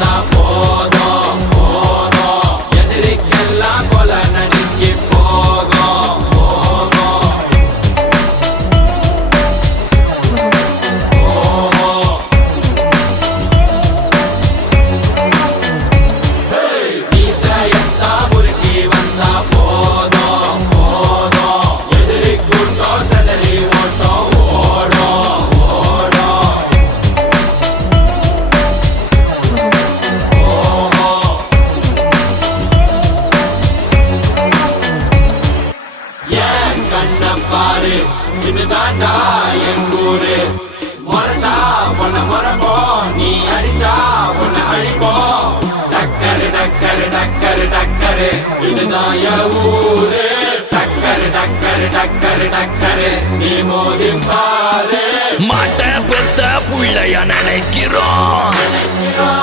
வந்தா போதும் போதும் எதிரிக்கெல்லாம் கொலை நடுங்கி போகும் போகும் மீசையத்தா முறுக்கி வந்தா போதும் போதும் எதிரி கூட்டம் செதறி ஓட்டம் ஓடும் ஓடும் ஏன் கண்ண பாரு இதுதாண்டா எங்கூரு முறைச்சா உன்னை முறைப்போம் நீ அடிச்சா உன்னை அழிப்போம் டக்கரு டக்கரு டக்கரு டக்கரு இதுதான் என் ஊரு டக்கரு டக்கரு டக்கரு டக்கரு நீ மோதி பாரு மாட்ட பெத்த புள்ளைய நினைக்கிறோம்